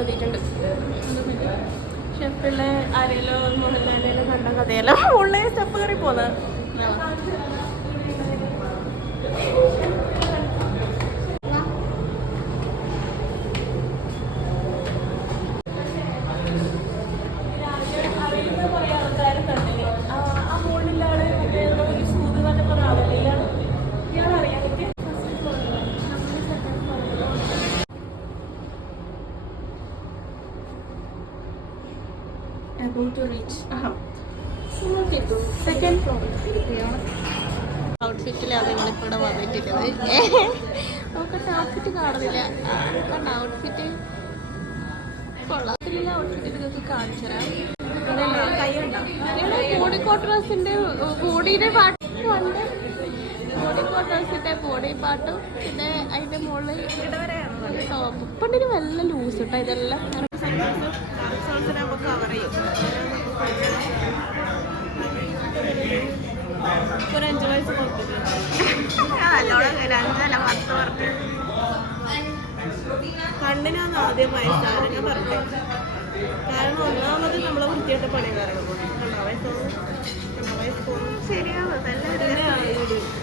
എഴുതിയിട്ടുണ്ട്. ഷെഫിലെ ആരെല്ലോ മോഹൻലാലിനെ കണ്ട കഥയല്ലോ ഉള്ളേ സ്റ്റെപ്പ് കയറി പോന്ന about to reach second floor. ഔട്ട്ഫിറ്റിലാണ് നിങ്ങളിപ്പോൾ വന്നിട്ടുള്ളത്. നോക്കട്ടെ, ഔട്ട്ഫിറ്റ് കാണുന്നില്ല. കണ്ട ഔട്ട്ഫിറ്റ് കൊള്ളാത്തില്ല. ഔട്ട്ഫിറ്റ് നിങ്ങൾക്ക് കാണിച്ചു തരാം. ബോഡി കോട്ടേഴ്സിന്റെ ബോഡിയുടെ പാട്ട് ബോഡി കോട്ടേഴ്സിന്റെ ബോഡി പാട്ടും പിന്നെ അതിന്റെ മുകളിൽ ടോപ്പ്. പണ്ടിന് വല്ല ലൂസ് കേട്ടോ ഇതെല്ലാം. കവർ ചെയ്യും ഒരു 5 വയസ്സ് കണ്ണിനാന്ന് ആദ്യം വയസ്സാണ് ഞാൻ പറഞ്ഞത്. കാരണം ഒന്നാമത് നമ്മളെ വൃത്തിയായിട്ട് പണി കാരണം ശരിയാണ്.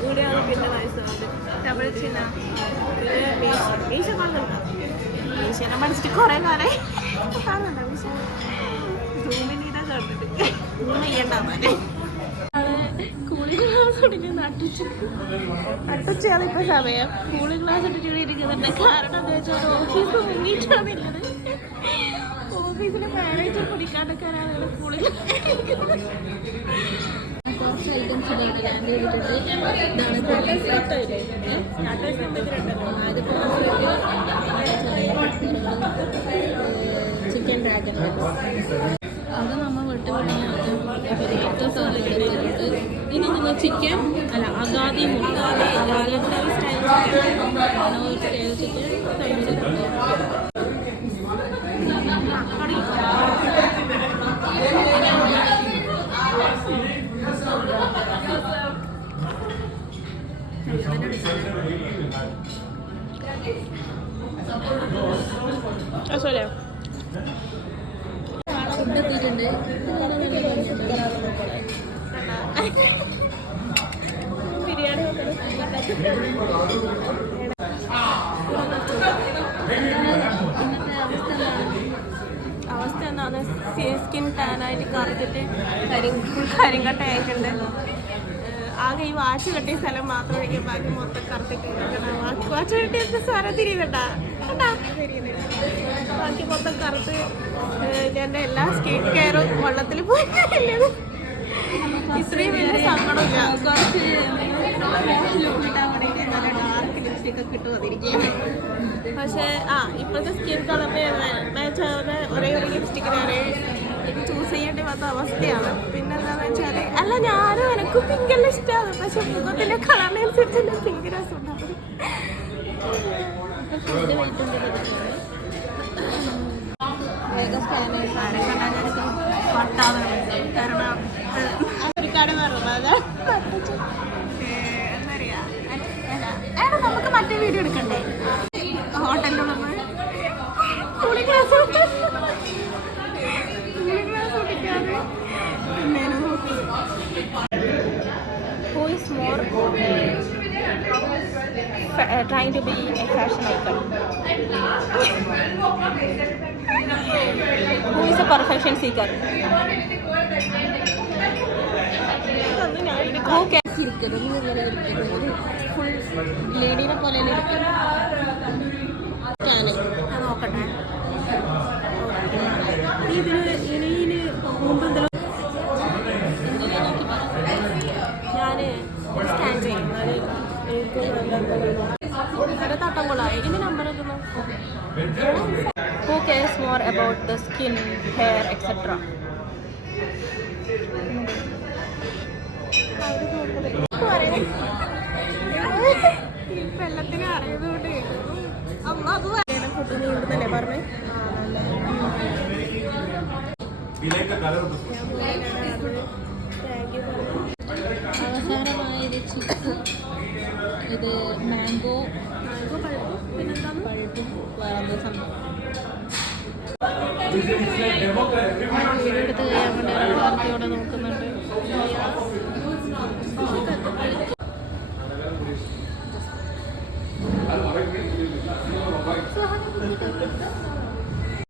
ഇവിടെയാണ് പിന്നെ വയസ്സാണ്. ഡബിൾ ചിന്ന മീശ കാണുന്നുണ്ടോ? മീശനെ പഠിച്ചിട്ട് കുറെ കാലമായി കാണുന്നുണ്ടോ? മീശ റൂമിനീതാ കണ്ടിട്ട് ചെയ്യണ്ടാന്നേ. കൂളിംഗ് ഗ്ലാസ് ഇട്ടിട്ട് നട്ടുച്ചയാണ് ഇപ്പൊ സമയം. കൂളിംഗ് ഗ്ലാസ് ഇട്ടിട്ട് ഇവിടെ ഇരിക്കുന്നുണ്ട്. കാരണം എന്താ വെച്ചാൽ ഓഫീസ് മുങ്ങിയിട്ടാണുള്ളത്. ഓഫീസിലെ മാനേജർ കുടിക്കാണ്ടൊക്കെയാണ് കൂളിംഗ് കുറച്ച് ഐറ്റംസ് ചിക്കൻ ഡ്രാഗൺ അത് നമ്മൾ വീട്ടിൽ ഇനി നിങ്ങൾ ചിക്കൻ അല്ല അഗാദി സ്റ്റൈൽ ചിക്കൻ ഫുഡ് എത്തിയിട്ടുണ്ട്. ബിരിയാണി അവസ്ഥ എന്താണ്? സ്കിൻ ടാനായിട്ട് കറുത്തിട്ട് കരിങ്കട്ടയായിട്ടുണ്ട്. ആകെ ഈ വാച്ച് കെട്ടിയ സ്ഥലം മാത്രം ഒഴികെ ബാക്കി മൊത്തം കറുത്തിട്ടുണ്ട്. വാച്ച് കെട്ടിയ സ്ഥലം തിരിയുന്നുണ്ടാ ബാക്കി മൊത്തം കറുത്ത്. എൻ്റെ എല്ലാ സ്കിൻ കെയറും വെള്ളത്തിൽ പോയി. ഇത്രയും വലിയ സങ്കടമില്ല. കുറച്ച് കിട്ടാൻ വേണ്ടിയിട്ട് നല്ല ഡാർക്ക് ലിപ്സ്റ്റിക് ഒക്കെ ഇട്ട് വന്നിരിക്കുകയാണ്. പക്ഷേ ഇപ്പോഴത്തെ സ്കിൻ കളറിന് മാച്ചാവുന്ന ഒരേ ഒരു ലിപ്സ്റ്റിക്കിനാണ് ചൂസ് ചെയ്യേണ്ടി വന്ന അവസ്ഥയാണ്. പിന്നെ എന്താണെന്ന് വെച്ചാൽ അല്ല ഞാനും എനിക്കും പിങ്കെല്ലാം ഇഷ്ടമാണ്. പക്ഷെ മുഖത്തിൻ്റെ കളറിനനുസരിച്ച് തന്നെ പിങ്ക് രസം ഉണ്ടാവും. വേഗം സ്കാനേഴ്സ് ആരെ കണ്ടാൽ പട്ടാതെ കാരണം ഒരുക്കാട് പറഞ്ഞത് എന്താ പറയുക. നമുക്ക് മറ്റേ വീഡിയോ എടുക്കണ്ടേ ഹോട്ടലിലുള്ള കൂളിംഗ് ഗ്ലാസ് ഓടിക്കാതെ who is more trying to be a fashion icon? Who is a perfection seeker? Who can full ലേഡീനെ പോലെ നോക്കട്ടെ. ഇതിന് മുമ്പ് എന്തെങ്കിലും ഞാൻ സ്കാൻ ചെയ്യുന്നത് തട്ടം കൊള്ളായി. ഇതിൻ്റെ നമ്പർ എത്തുന്നു. Who cares more about the skin, hair, etc.? ഇപ്പം എല്ലാത്തിനും അറിയുന്നതുകൊണ്ട് അമ്മ അത് ഫുഡ് നീണ്ടുന്നല്ലേ പറഞ്ഞേ. അവസാനമായ ഇത് ചിപ്സ്, ഇത് മാംഗോ പഴുപ്പും പിന്നെന്താണ് പഴുപ്പും വേറെ സംഭവം. വീഡിയോ എടുത്ത് കഴിയാൻ വേണ്ടി ആർത്തിയോടെ നോക്കുന്നുണ്ട്.